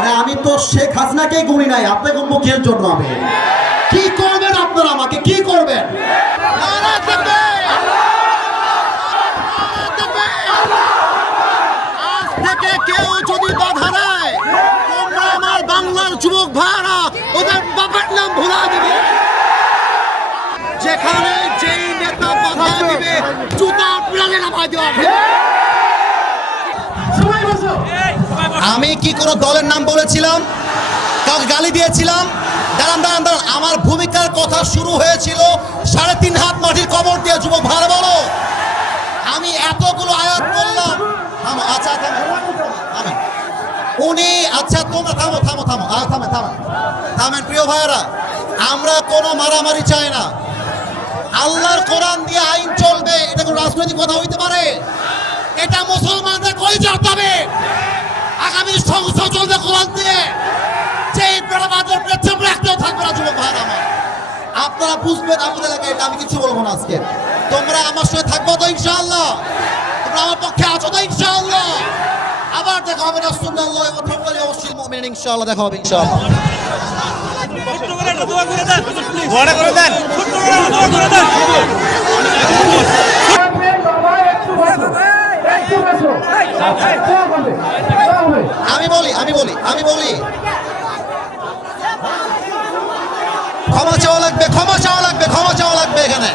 আরে আমি তো শেখ হাসিনাকেই গুনি নাই, আপনাকে কিসের জন্য আমি। কি করবেন আপনারা আমাকে? কি করবেন? কেউ দিবে যেখানে যেই নেতা বাধা দিবে, জুতা প্রাণে নামাই দেওয়া হবে। আমি কি কোনো দলের নাম বলেছিলাম? কাউকে গালি দিয়েছিলাম? দাঁড়ান দাঁড়ান দাঁড়ান। আমার ভূমিকার কথা শুরু হয়েছিল সাড়ে তিন হাত মাটির কবর দিয়ে যুবক ভালো বলো। আমি এতগুলো আয়াত করলাম থামো আচ্ছা থামো। উনি আচ্ছা তোমরা থামো থামো থামো। আর থামে থামেন থামেন, প্রিয় ভাইয়েরা। আমরা কোনো মারামারি চাই না। আল্লাহর কোরআন দিয়ে আইন চলবে, এটা কোনো রাজনৈতিক কথা হইতে পারে? এটা মুসলমানদের কই যাবে আগামী সংসদ চলবে কোরআন দিয়ে যেই বেড়াবাদের পেছনে একটাও থাকবে না যুবক ভাইয়েরা আমার আপনারা বুঝবেন আমাদের এলাকায় এটা আমি কিছু বলব না আজকে তোমরা আমার সঙ্গে থাকব তো ইনশাআল্লাহ তোমরা আমার পক্ষে আছো তো ইনশাআল্লাহ আবার দেখা হবে রাসূলুল্লাহ ওয়া তাআলা অবশ্যই মুমিন ইনশাআল্লাহ দেখা হবে ইনশাআল্লাহ ঘরে করে দেন ছোট্ট করে দোয়া করে দেন আমি বলি আমি বলি। ক্ষমা চাওয়া লাগবে, ক্ষমা চাওয়া লাগবে, ক্ষমা চাওয়া লাগবে এখানে।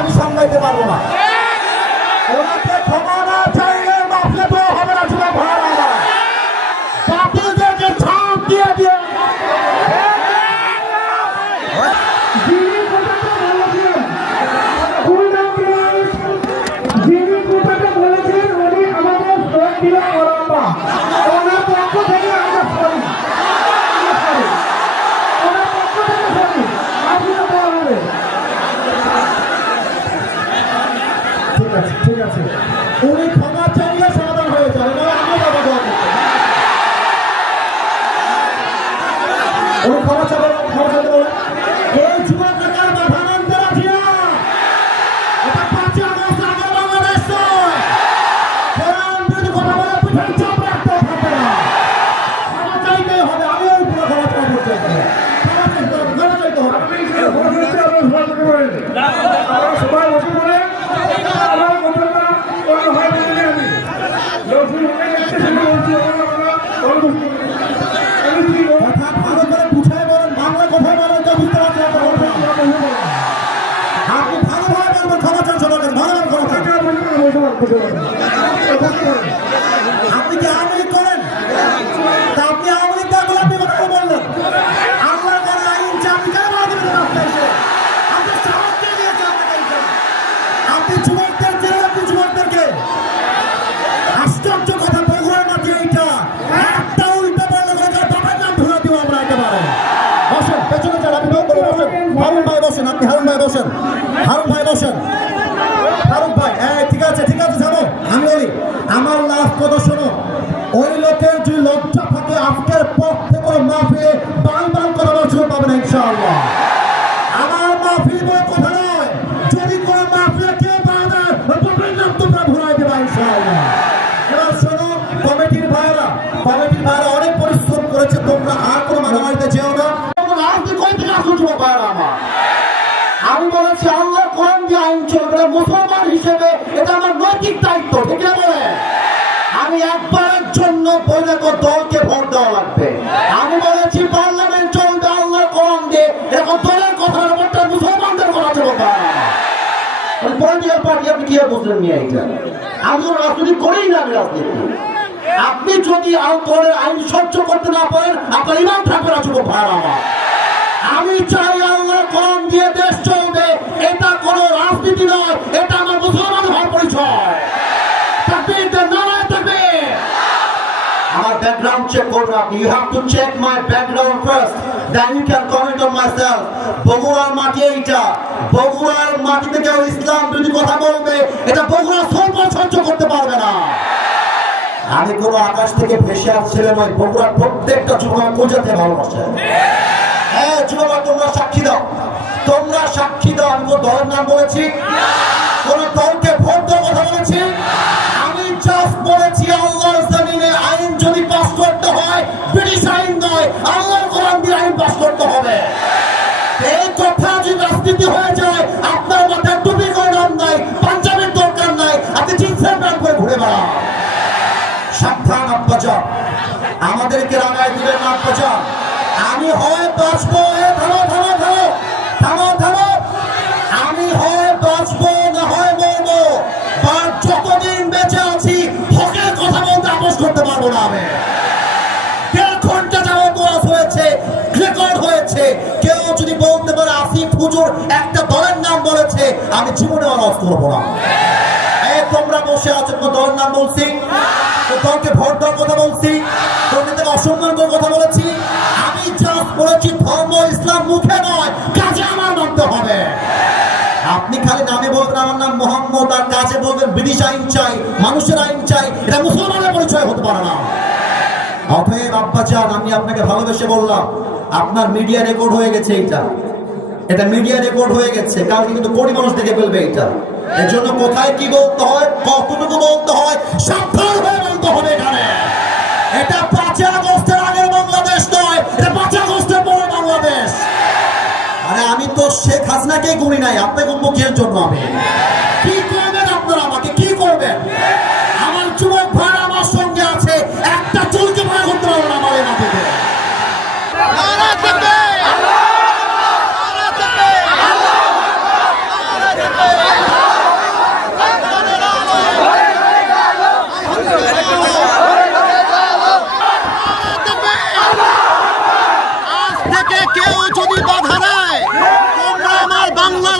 আমি সামলাইতে পারব না ওনাকে ক্ষমা না চাইলে মাফলে তো হবে না শুধু ভাড়া না বাতিলদেরকে ছাপ দিয়ে দিয়ে যিনি কথাটা বলেছিলেন, যিনি কথাটা বলেছিলেন, উনি আমাদের শহীদ দিলেন ওরাম্বা। ওনার পক্ষ থেকে আমরা sorry। আমরা sorry। ওনার পক্ষ থেকে sorry। আপনারা বলা হবে। ঠিক আছে ঠিক আছে। উনি ক্ষমা চাইলে সমাধান হয়ে যাবে করবে না আমি আমার লাভ কথা শোনো। ওই লোকের যে লজ্জা থাকে আজকের পর থেকে ওর মাহফিলে বান বান করানোর সুযোগ পাবে না ইনশাআল্লাহ আমার মাহফিল বলে কথা নয় যদি কোনো মাহফিলে কেউ বাধা তবে নাম তোমরা ভুলাই দেবা ইনশাআল্লাহ এবার শোনো কমিটির ভাইরা কমিটির ভাইরা অনেক পরিশ্রম করেছে তোমরা আর কোনো মারামারিতে যেও না রাজনীতি কই থেকে আসুন যুবক ভাইরা আমার আমি বলেছি আল্লাহ মুসলমান হিসেবে এটা আমার নৈতিক দায়িত্ব, ঠিক না বলে? আমি একবারের জন্য দলকে ভোট দেওয়া লাগবে। আমি বলেছি, পার্লামেন্ট চলবে আল্লাহ কোরআন দিয়ে। এখন দলের কথা ভোটটা মুসলমানদের কথা চলবে পলিটিক্যাল পার্টি আপনি কি বুঝলেন নিয়ে আমি তো রাজনীতি করেই না রাজনীতি। আপনি যদি আইন সহ্য করতে না পারেন, আপনার ইমান থাকবে না আমি চাই আল্লাহ কোরআন দিয়ে দেশ আপনি you have to check my background first then you can comment on my self বগুড়ার মাটি এইটা। বগুড়ার মাটিতে কেউ ইসলাম বিরোধী কথা বলবে, এটা বগুড়া সর্ব সহ্য করতে পারবে না। আমি কোনো আকাশ থেকে ভেসে আসছিলাম, ওই বগুড়ার প্রত্যেকটা যুবক পূজাতে ভালোবাসে। হ্যাঁ যুবক, তোমরা সাক্ষী দাও। তোমরা সাক্ষী দাও, আমি কোনো নাম বলেছি? কোন আল্লাহর কোরআন দিয়ে আইন পাস করতে হবে। এই কথা যদি রাজনীতি হয়ে যায়, আপনার মাথায় টুপি করে নাম নাই, পাঞ্জাবের দরকার নাই, আপনি জিন্সের প্যান্ট করে ঘুরে বেড়ান। সাবধান, আব্বাজান। আমাদেরকে রাঙায় দিবেন না, আব্বাজান। আমি হয় বাঁচবো, এ থামো থামো থামো থামো থামো। আমি হয় বাঁচবো, না হয় মরবো। আর যতদিন আমি জীবনে ওয়াজ করব না। তোমরা বসে আছো কোনো দলের নাম বলছি। দলকে ভোট দেওয়ার কথা বলছি। তোর অসম্মান করার কথা বলেছি। আমি জাস্ট বলেছি ধর্ম, ইসলাম মুখে নয়, কাজে আমার মানতে হবে। আপনি খালি নামে বলবেন আমার নাম মোহাম্মদ, আর কাজে বলবেন ব্রিটিশ আইন চাই, মানুষের আইন চাই, এটা মুসলমানের পরিচয় হতে পারে না। অতএব আব্বা চান আমি আপনাকে ভালোবেসে বললাম, আপনার মিডিয়া রেকর্ড হয়ে গেছে এইটা। এটা মিডিয়া রেকর্ড হয়ে গেছে। কালকে কিন্তু কোটি মানুষ দেখে ফেলবে এটা। এর জন্য কোথায় কি বলতে হয়, কতটুকু বলতে হয়, সাবধান হয়ে বলতে হবে এখানে। এটা পাঁচই আগস্টের আগের বাংলাদেশ নয়, এটা পাঁচই আগস্টের পরে বাংলাদেশ। আরে আমি তো শেখ হাসিনাকে গুনি নাই আপনাকে কিসের জন্য আমি? কি করবেন আপনারা আমাকে কি করবেন আমার যুবক ভাই আমার সঙ্গে আছে একটা চুলকে ভয় করতে পারব না আমার এই মাটিতে নারা তাকবীর! নারা তাকবীর! নারা তাকবীর! আজ থেকে কেউ যদি বাধা দেয় তোমরা আমার বাংলার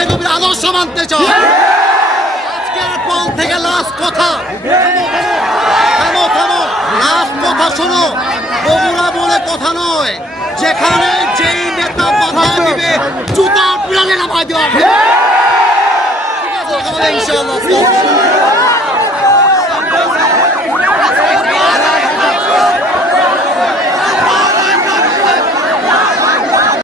নবীর আদর্শ মানতে চাও? আজকের কল থেকে লাস্ট কথা। থামো থামো। লাস্ট কথা শোনো। বগুড়া বলে কথা নয়। যেখানে যেই নেতা বাধা দিবে জুতা প্রাণে নামাই দেওয়া ঠিক আছে ইনশাআল্লাহ।